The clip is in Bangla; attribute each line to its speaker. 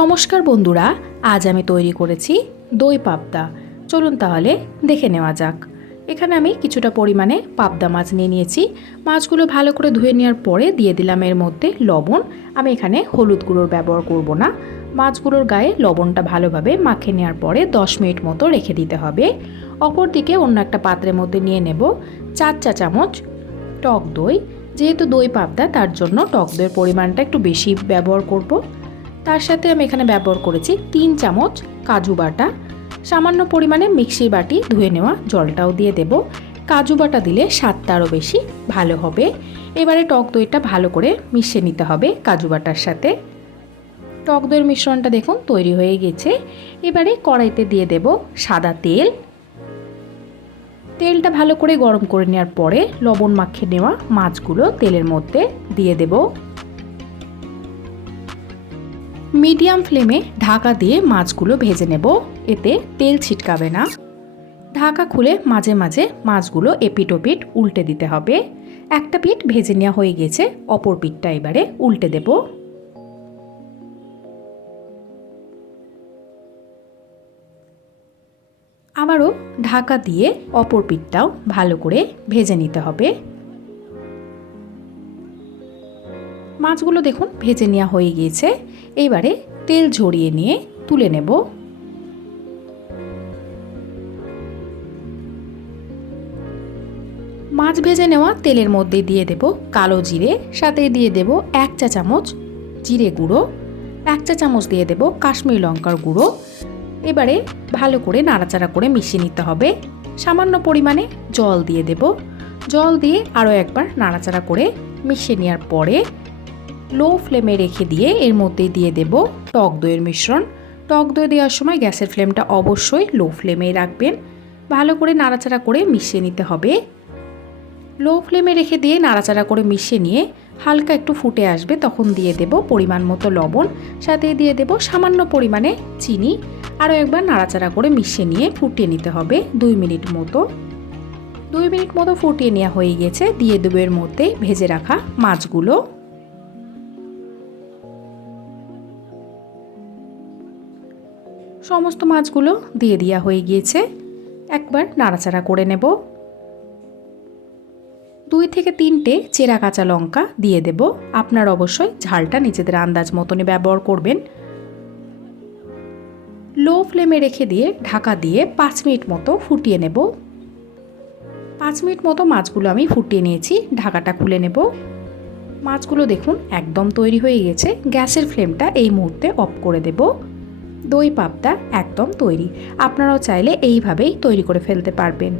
Speaker 1: নমস্কার বন্ধুরা, আজ আমি তৈরি করেছি দই পাবদা। চলুন তাহলে দেখে নেওয়া যাক। এখানে আমি কিছুটা পরিমাণে পাবদা মাছ নিয়ে নিয়েছি। মাছগুলো ভালো করে ধুয়ে নেওয়ার পরে দিয়ে দিলাম এর মধ্যে লবণ। আমি এখানে হলুদ গুঁড়োর ব্যবহার করব না। মাছগুলোর গায়ে লবণটা ভালোভাবে মাখে নেওয়ার পরে 10 মিনিট মতো রেখে দিতে হবে। অপরদিকে অন্য একটা পাত্রের মধ্যে নিয়ে নেব চার চা চামচ টক দই। যেহেতু দই পাবদা, তার জন্য টক দইয়ের পরিমাণটা একটু বেশি ব্যবহার করব। তার সাথে আমি এখানে ব্যবহার করেছি তিন চামচ কাজু বাটা। সামান্য পরিমাণে মিক্সির বাটি ধুয়ে নেওয়া জলটাও দিয়ে দেব। কাজু বাটা দিলে স্বাদটা আরও বেশি ভালো হবে। এবারে টক দইটা ভালো করে মিশিয়ে নিতে হবে কাজু বাটার সাথে। টক দইয়ের মিশ্রণটা দেখুন তৈরি হয়ে গেছে। এবারে কড়াইতে দিয়ে দেব সাদা তেল। তেলটা ভালো করে গরম করে নেওয়ার পরে লবণ মাখিয়ে নেওয়া মাছগুলো তেলের মধ্যে দিয়ে দেব। মিডিয়াম ফ্লেমে ঢাকা দিয়ে মাছগুলো ভেজে নেব। এতে তেল ছিটকাবে না। ঢাকা খুলে মাঝে মাঝে মাছগুলো এপিট ওপিট উল্টে দিতে হবে। একটা পিঠ ভেজে নেওয়া হয়ে গেছে। অপর পিঠটা এবারে উল্টে দেব। আবারও ঢাকা দিয়ে অপর পিঠটাও ভালো করে ভেজে নিতে হবে। মাছগুলো দেখুন ভেজে নেওয়া হয়ে গিয়েছে। এইবারে তেল ঝরিয়ে নিয়ে তুলে নেব। মাছ ভেজে নেওয়া তেলের মধ্যে দিয়ে দেব কালো জিরে, সাথে দিয়ে দেব এক চা চামচ জিরে গুঁড়ো, এক চা চামচ দিয়ে দেব কাশ্মীর লঙ্কার গুঁড়ো। এবারে ভালো করে নাড়াচাড়া করে মিশিয়ে নিতে হবে। সামান্য পরিমাণে জল দিয়ে দেব। জল দিয়ে আরও একবার নাড়াচাড়া করে মিশিয়ে নেওয়ার পরে লো ফ্লেমে রেখে দিয়ে এর মধ্যে দিয়ে দেব টক দইয়ের মিশ্রণ। টক দই দেওয়ার সময় গ্যাসের ফ্লেমটা অবশ্যই লো ফ্লেমে রাখবেন। ভালো করে নাড়াচাড়া করে মিশিয়ে নিতে হবে। লো ফ্লেমে রেখে দিয়ে নাড়াচাড়া করে মিশিয়ে নিয়ে হালকা একটু ফুটে আসবে তখন দিয়ে দেব পরিমাণ মতো লবণ। সাথে দিয়ে দেব সামান্য পরিমাণে চিনি। আরও একবার নাড়াচাড়া করে মিশিয়ে নিয়ে ফুটিয়ে নিতে হবে দুই মিনিট মতো। দুই মিনিট মতো ফুটিয়ে নেওয়া হয়ে গেছে। দিয়ে দেবো এর মধ্যে ভেজে রাখা মাছগুলো। সমস্ত মাছগুলো দিয়ে দেওয়া হয়ে গিয়েছে। একবার নাড়াচাড়া করে নেব। দুই থেকে তিনটে চেরা কাঁচা লঙ্কা দিয়ে দেব। আপনার অবশ্যই ঝালটা নিজেদের আন্দাজ মতনই ব্যবহার করবেন। লো ফ্লেমে রেখে দিয়ে ঢাকা দিয়ে পাঁচ মিনিট মতো ফুটিয়ে নেব। পাঁচ মিনিট মতো মাছগুলো আমি ফুটিয়ে নিয়েছি, ঢাকাটা খুলে নেব। মাছগুলো দেখুন একদম তৈরি হয়ে গেছে। গ্যাসের ফ্লেমটা এই মুহূর্তে অফ করে দেব। দই পাবদা একদম তৈরি। আপনারাও চাইলে এইভাবেই তৈরি করে ফেলতে পারবেন।